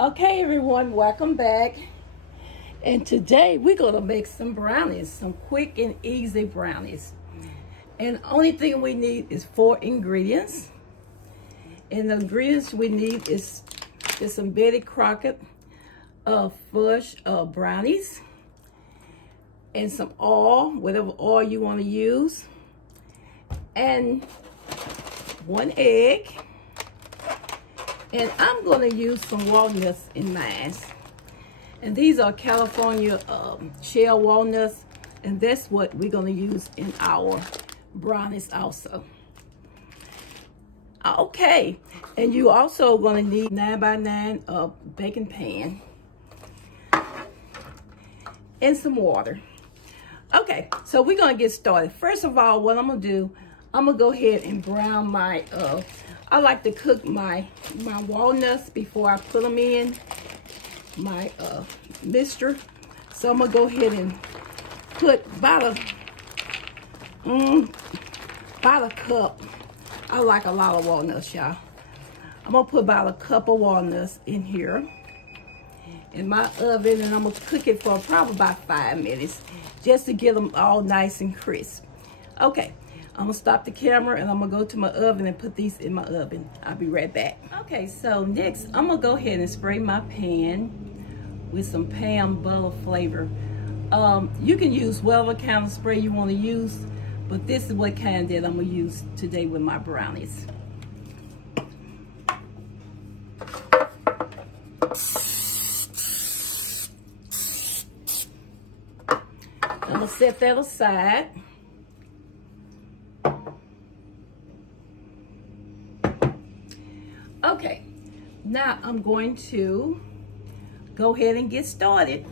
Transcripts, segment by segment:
Okay, everyone, welcome back. And today we're gonna make some brownies, some quick and easy brownies. And the only thing we need is 4 ingredients. And the ingredients we need is some Betty Crocker fudge brownies, and some oil, whatever oil you want to use, and 1 egg. And I'm going to use some walnuts in mine. And these are California shell walnuts. And that's what we're going to use in our brownies also. Okay. And you also going to need 9x9 baking pan. And some water. Okay. So we're going to get started. First of all, what I'm going to do, I'm going to go ahead and brown my I like to cook my walnuts before I put them in my mixture. So I'm gonna go ahead and put about a cup. I like a lot of walnuts, y'all. I'm gonna put about a cup of walnuts in here in my oven, and I'm gonna cook it for probably about 5 minutes just to get them all nice and crisp. Okay. I'm gonna stop the camera and I'm gonna go to my oven and put these in my oven. I'll be right back. Okay, so next I'm gonna go ahead and spray my pan with some pan butter flavor. You can use whatever kind of spray you want to use, but this is what kind that I'm gonna use today with my brownies. I'm gonna set that aside. Okay, now I'm going to go ahead and get started.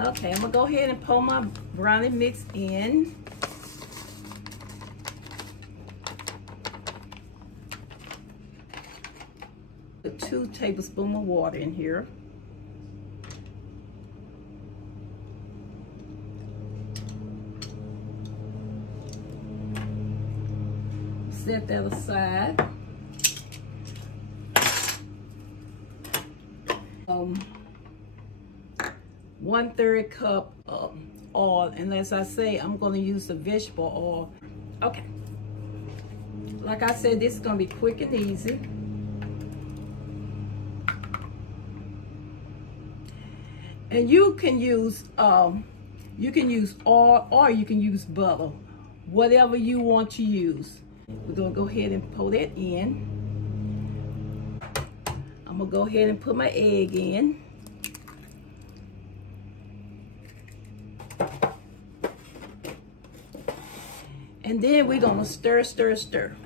Okay, I'm gonna go ahead and pour my brownie mix in. Put 2 tablespoons of water in here. Set that aside. 1/3 cup of oil, and as I say, I'm going to use the vegetable oil. Okay, like I said, this is going to be quick and easy. And you can use oil, or you can use butter, whatever you want to use. We're gonna go ahead and pour that in. I'm gonna go ahead and put my egg in. And then we're gonna stir, stir, stir.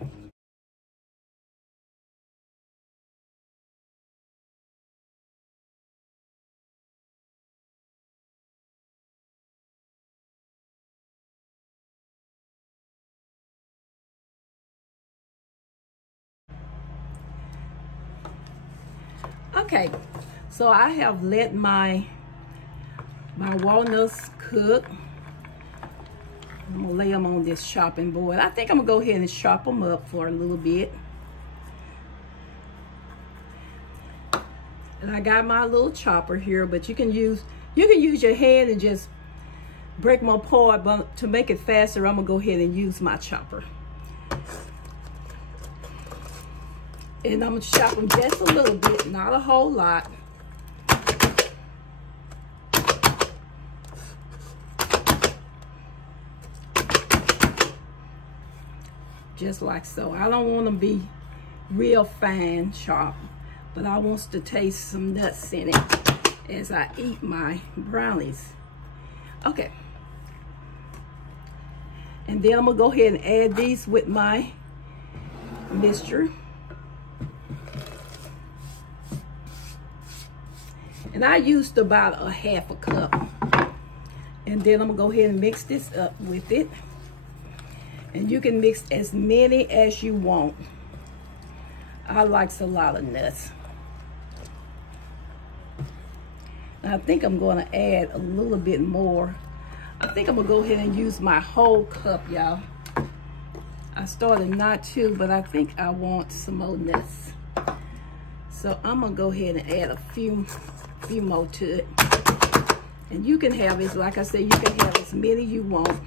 Okay, so I have let my walnuts cook. I'm gonna lay them on this chopping board. I think I'm gonna go ahead and chop them up for a little bit. And I got my little chopper here, but you can use your hand and just break them apart. But to make it faster, I'm gonna go ahead and use my chopper. And I'm gonna chop them just a little bit, not a whole lot. Just like so. I don't want to be real fine chopped, but I want to taste some nuts in it as I eat my brownies. Okay. And then I'm gonna go ahead and add these with my mixture. And I used about a 1/2 cup. And then I'm gonna go ahead and mix this up with it. And you can mix as many as you want. I like a lot of nuts. I think I'm going to add a little bit more. I think I'm gonna go ahead and use my whole cup, y'all. I started not to, but I think I want some more nuts. So I'm gonna go ahead and add a few more to it. And you can have it, like I said, you can have as many you want.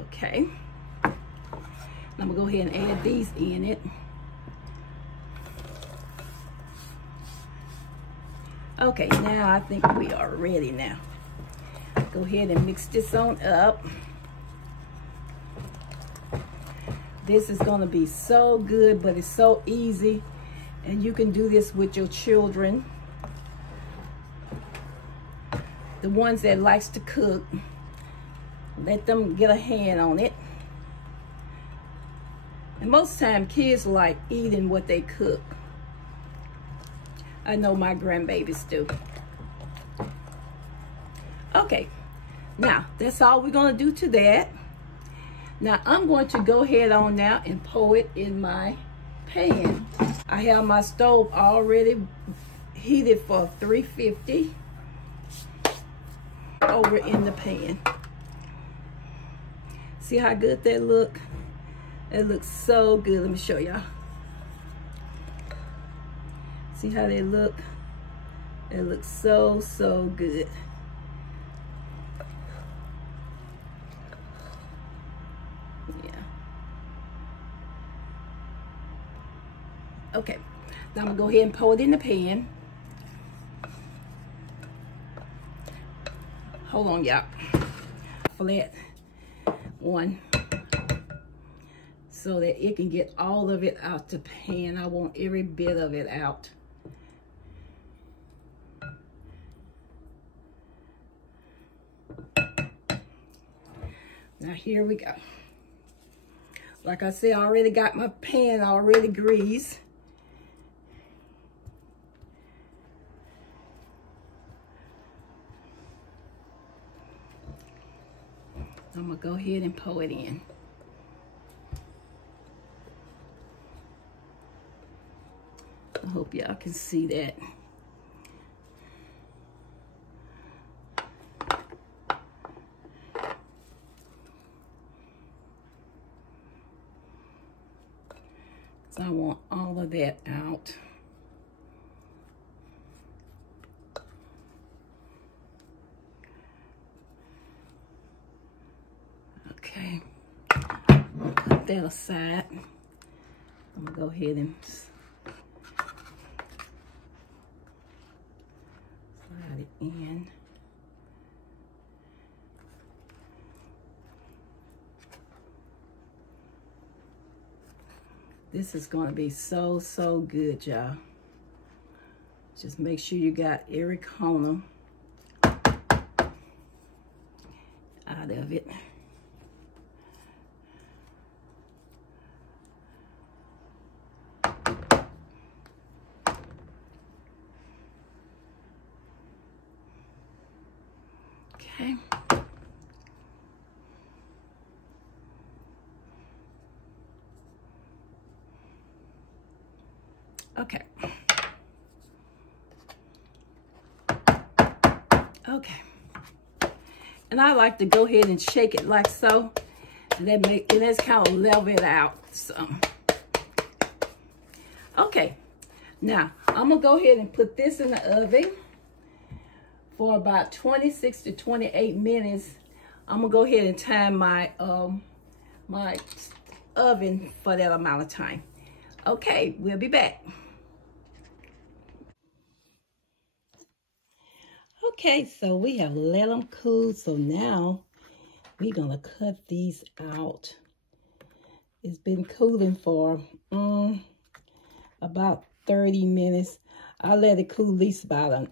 Okay. I'm gonna go ahead and add these in it. Okay, now I think we are ready now. Go ahead and mix this on up. This is gonna be so good, but it's so easy. And you can do this with your children. The ones that likes to cook, let them get a hand on it. And most time kids like eating what they cook. I know my grandbabies do. Okay, now that's all we're gonna do to that. Now I'm going to go ahead on now and pour it in my pan. I have my stove already heated for 350 over in the pan. See how good that look? It looks so good. Let me show y'all. See how they look? It looks so, so good. Yeah. Okay, now I'm gonna go ahead and pour it in the pan. Hold on, y'all. Flat one, so that it can get all of it out the pan. I want every bit of it out. Now here we go. Like I said, I already got my pan already greased. I'm gonna go ahead and pour it in. I hope y'all can see that. So I want all of that out. Okay, put that aside. I'm gonna go ahead and slide it in. This is gonna be so, so good, y'all. Just make sure you got every corner out of it. Okay. Okay. Okay. And I like to go ahead and shake it like so. And that's kind of level it out. So, okay. Now, I'm going to go ahead and put this in the oven for about 26 to 28 minutes. I'm going to go ahead and time my, my oven for that amount of time. Okay, we'll be back. Okay, so we have let them cool. So now we're gonna cut these out. It's been cooling for about 30 minutes. I let it cool at least about an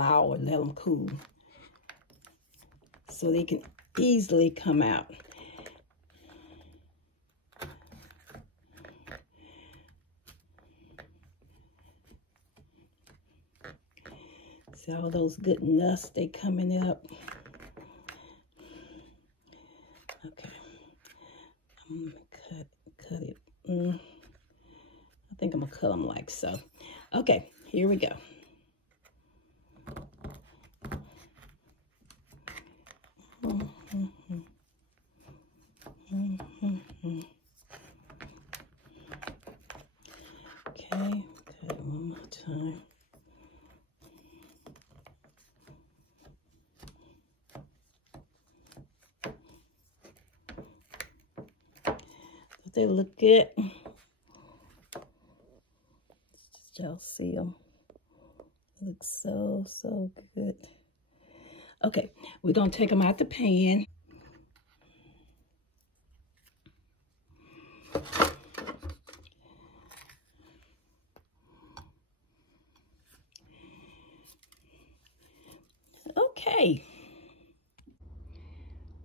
hour. Let them cool so they can easily come out. See all those good nuts, they coming up. Okay, I'm gonna cut it. I think I'm gonna cut them like so. Okay, here we go. Okay, good, one more time. They look good. Y'all see them. They look so, so good. Okay, we're gonna take them out the pan. Okay.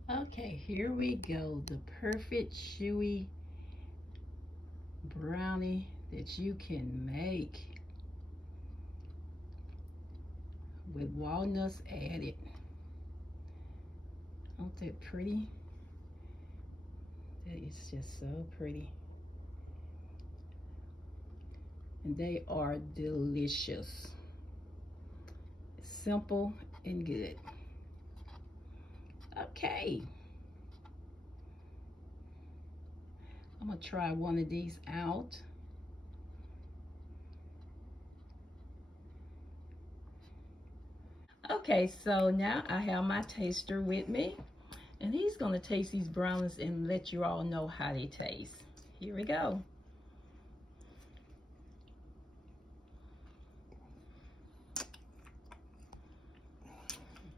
Okay, here we go. The perfect chewy brownie that you can make with walnuts added. Aren't that pretty? That is just so pretty. And they are delicious. Simple and good. Okay. I'm gonna try one of these out. Okay, so now I have my taster with me, and he's gonna taste these brownies and let you all know how they taste. Here we go.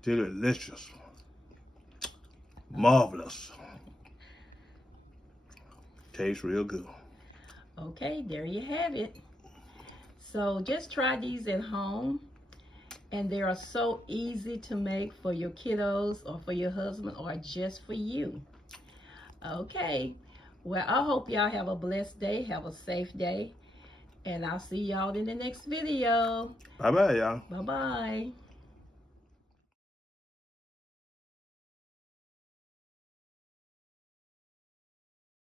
Delicious. Marvelous. Tastes real good. Okay, there you have it. So just try these at home, and they are so easy to make for your kiddos or for your husband or just for you. Okay, well, I hope y'all have a blessed day, have a safe day, and I'll see y'all in the next video. Bye-bye, y'all. Bye-bye.